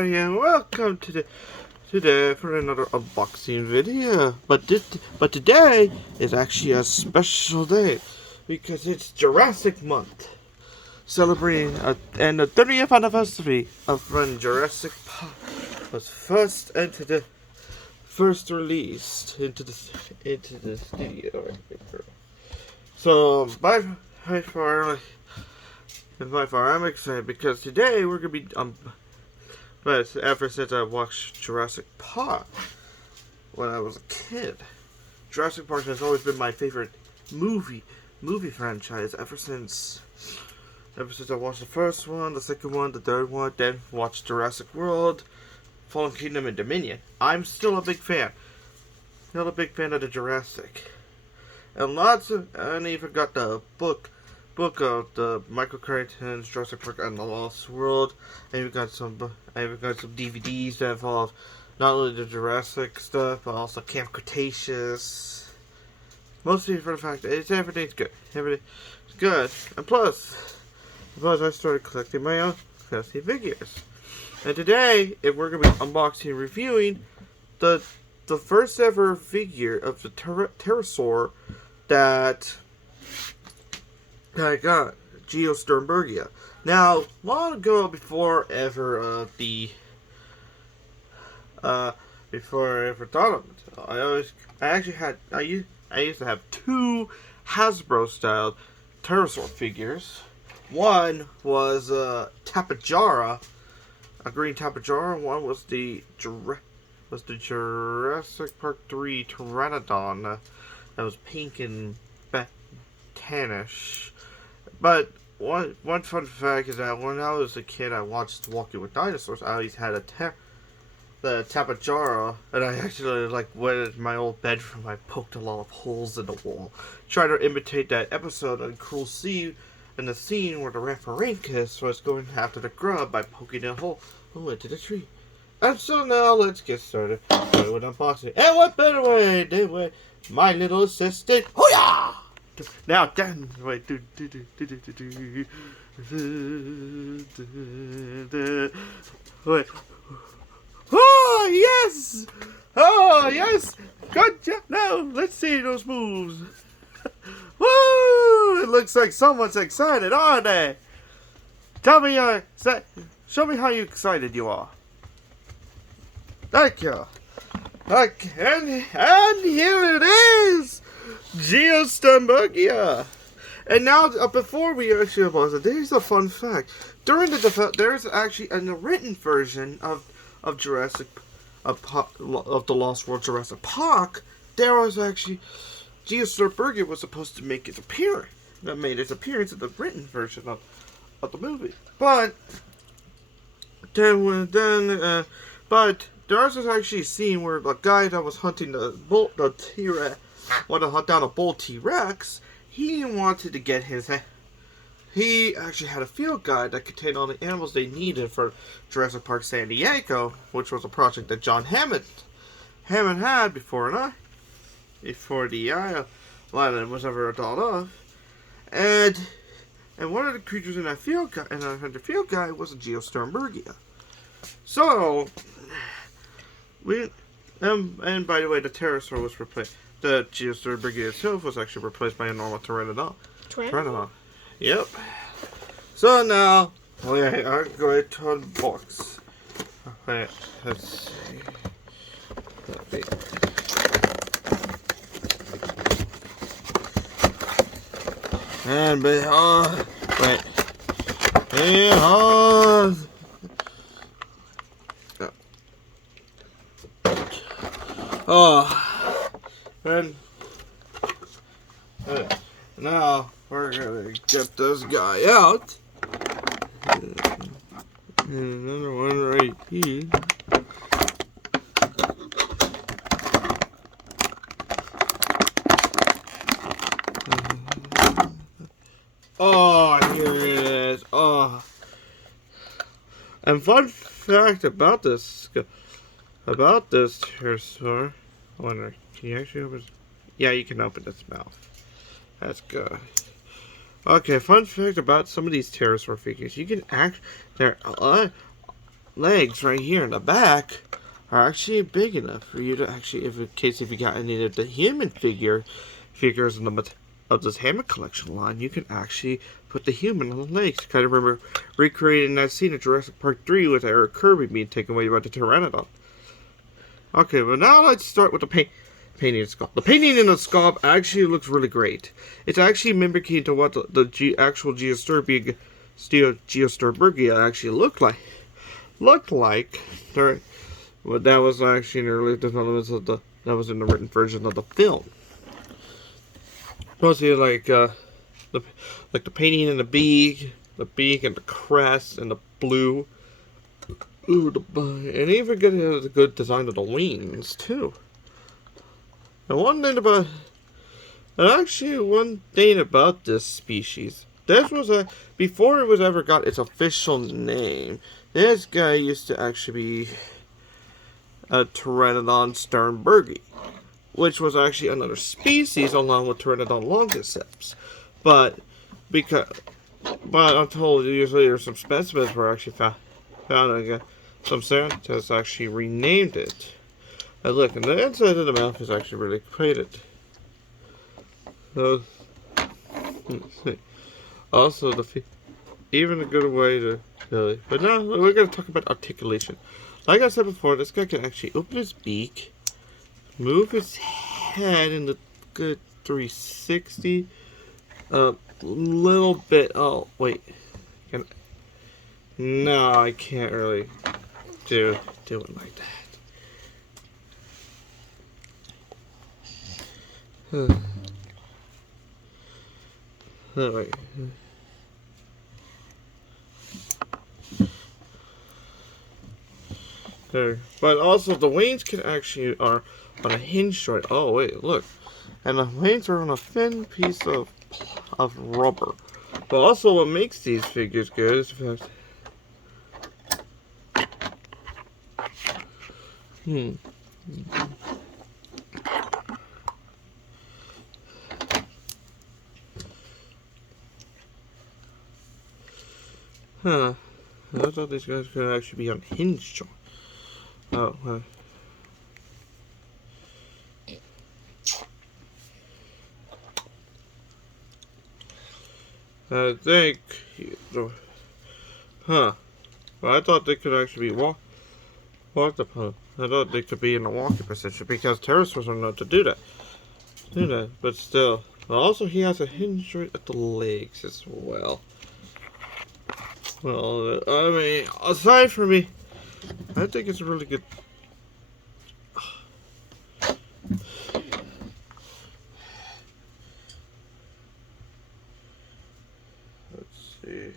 everybody, and welcome to today for another unboxing video. But today is actually a special day because it's Jurassic month, celebrating and the 30th anniversary of when Jurassic Park was first released into the studio. So by far I'm excited because today we're gonna be but ever since I watched Jurassic Park when I was a kid, Jurassic Park has always been my favorite movie franchise ever since I watched the first one, the second one, the third one, then watched Jurassic World, Fallen Kingdom, and Dominion. I'm still a big fan. Still a big fan of the Jurassic. And even got the book of the Michael Crichton's Jurassic Park and the Lost World. And we've got some DVDs that involve not only the Jurassic stuff, but also Camp Cretaceous. Mostly for the fact that everything's good. Everything's good. And plus I started collecting my own Jurassic figures. And today, we're going to be unboxing and reviewing the first ever figure of the pterosaur that I got, Geosternbergia. Now, long ago, before I ever thought of it, I used to have two Hasbro style pterosaur figures. One was Tapejara, a green Tapejara. One was the Jurassic Park 3 Pteranodon that was pink and tannish. But one fun fact is that when I was a kid, I watched Walking with Dinosaurs. I always had the Tapejara, and I actually went in my old bedroom. I poked a lot of holes in the wall, trying to imitate that episode on Cruel Sea, in the scene where the Rhamphorhynchus was going after the grub by poking a hole into the tree. And so now let's get started with unboxing. And what better way than my little assistant? Hoo-yah! Now then, wait. Wait. Oh yes! Oh yes! Good job! Now let's see those moves. Woo! It looks like someone's excited, aren't they? Show me how excited you are. Thank you. Okay, and here it is, Geosternbergia. And now, before we actually unbox it, there's a fun fact. During there's actually a written version of Jurassic, of the Lost World Jurassic Park. There was actually Geosternbergia was supposed to make its appearance. That made its appearance in the written version of the movie. But but there was actually a scene where the guy that was hunting the T-Rex, wanted to hunt down a bull T-Rex. He wanted to get he actually had a field guide that contained all the animals they needed for Jurassic Park San Diego, which was a project that John Hammond had before the island was ever thought of. And one of the creatures in that field guide was a Geosternbergia. So and by the way, the pterosaur was replaced. The Geosternbergia itself was actually replaced by a normal Pteranodon. Pteranodon. Yep. So now we are going to unbox. Okay, let's see. And behold, and now we're gonna get this guy out. And another one right here. Oh, here it is. Oh. And fun fact about this pterosaur. I wonder, can you actually open? Yeah, you can open its mouth. That's good. Okay, fun fact about some of these pterosaur figures. You can legs right here in the back are actually big enough for you to actually, if you got any of the human figures in the of this Hammond collection line, you can actually put the human on the legs. Kind of remember recreating that scene in Jurassic Park 3 with Eric Kirby being taken away by the Pteranodon. Okay, well now let's start with the painting of the skull. The painting in the skull actually looks really great. It's actually mimicking to what the actual Geosternbergia actually looked like. But that was actually in the early developments of that was in the written version of the film. Mostly like the painting in the beak and the crest and the blue. Ooh, and even getting a good design of the wings too. And one thing about this species, this was before it was ever got its official name. This guy used to actually be a Pteranodon Sternbergia, which was actually another species along with Pteranodon longiceps. But I'm told years later some specimens were actually found again. Some scientists actually renamed it. And look, and the inside of the mouth is actually really plated. So, also even a good way to really. But now we're going to talk about articulation. Like I said before, this guy can actually open his beak, move his head in the good 360, a little bit. Oh wait, no, I can't really do it like that. Wait. There. But also the wings can actually are on a hinge joint. Oh wait, look, and the wings are on a thin piece of rubber. But also, what makes these figures good is the fact. Huh. I thought these guys could actually be on hinge joint. Oh, I think, well, I thought they could actually be walked upon. I thought they could be in a walking position because pterosaurs are known to do that. But still. Also, he has a hinge joint at the legs as well. Well, I mean, aside from me, I think it's a really good. Let's see.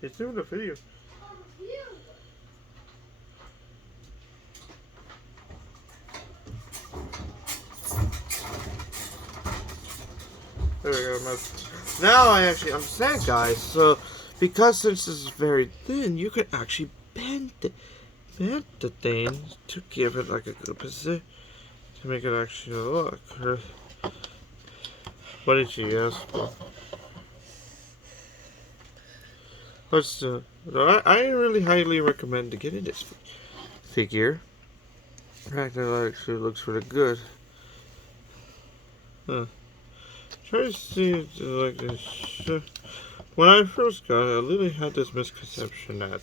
He's doing a video. There we go. Now I'm sad, guys. So, because since this is very thin, you can actually bend the thing to give it like a good position to make it actually look. What did you guess? But still, I really highly recommend getting this figure. In fact, that actually looks really good. Try to see it like this. When I first got it, I literally had this misconception that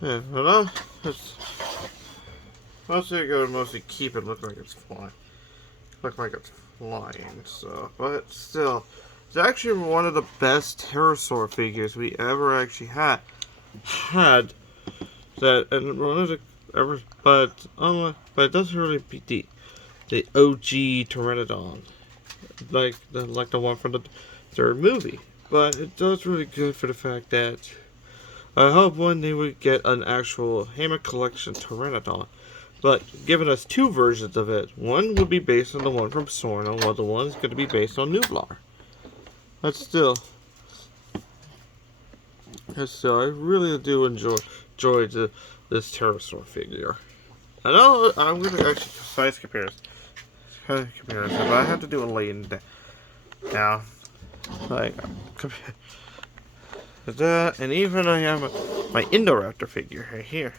well, mostly I gotta mostly keep it look like it's flying. So, but still, it's actually one of the best pterosaur figures we ever actually had. That and one of the ever, but it doesn't really beat the OG Pteranodon, like the one from the third movie. But it does really good for the fact that I hope one day we get an actual Hammond collection Pteranodon. but giving us two versions of it. One would be based on the one from Sorno, while the one is going to be based on Nublar. But still, I really do enjoy this pterosaur figure. I know I'm going to actually size comparison, but I have to do it late now. Like, that, and even I have my Indoraptor figure right here.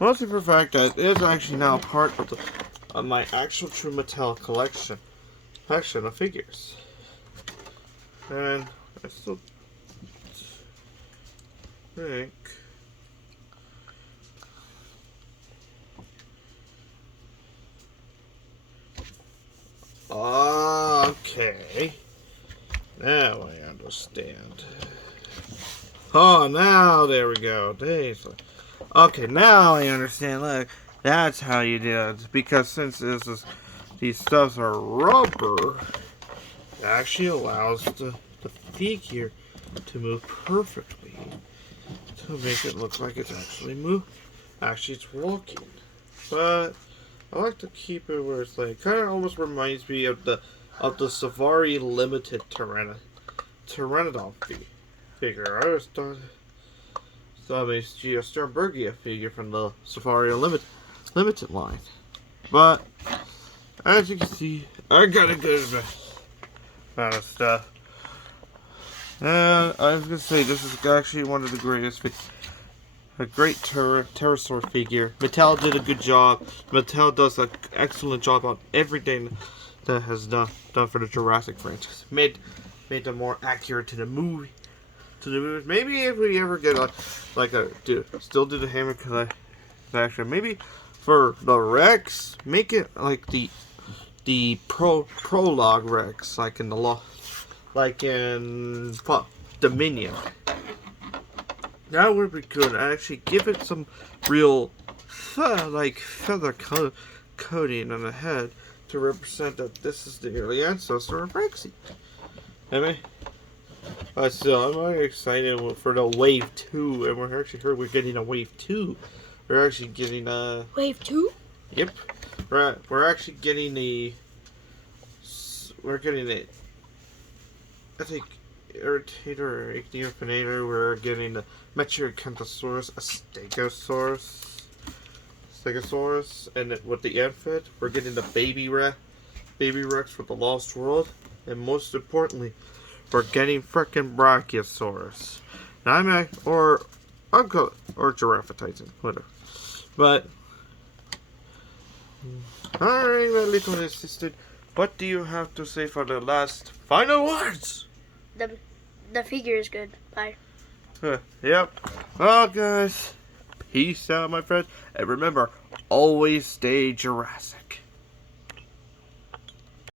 Mostly for the fact that it is actually now part of my actual true Mattel collection of figures. And I still think okay. Now I understand. Oh, now there we go. Okay, now I understand. Look, that's how you do it. Because since these stuffs are rubber, it actually allows the figure to move perfectly to make it look like it's actually moving. Actually, it's walking. But I like to keep it where it's like kind of almost reminds me of the Safari Limited Pteranodon figure. I always thought a Geosternbergia figure from the Safari Limited line. But as you can see, I got a good amount of stuff. And I was gonna say this is actually one of the greatest a great pterosaur figure. Mattel did a good job. Mattel does an excellent job on everything that has done for the Jurassic franchise. Made them more accurate to the movie. Maybe if we ever get still do the Hammond collection. Maybe for the Rex, make it like the prologue Rex, like in Dominion. That would be good. Actually, give it some real feather coating on the head to represent that this is the early ancestor of Rexy. I mean, still, I'm very excited for the Wave 2, and we're actually heard we're getting a Wave 2. We're actually getting a Wave 2? Yep. We're actually getting I think Irritator or Ichneophanator. We're getting a Metriacanthosaurus, a Stegosaurus, and with the Amphet, we're getting the Baby Rex with the Lost World, and most importantly, we're getting frickin' Brachiosaurus. Now or Giraffatitan, whatever. But alright, my little assistant, what do you have to say for the last final words? The figure is good. Bye. Yep. Well, guys, peace out, my friends. And remember, always stay Jurassic.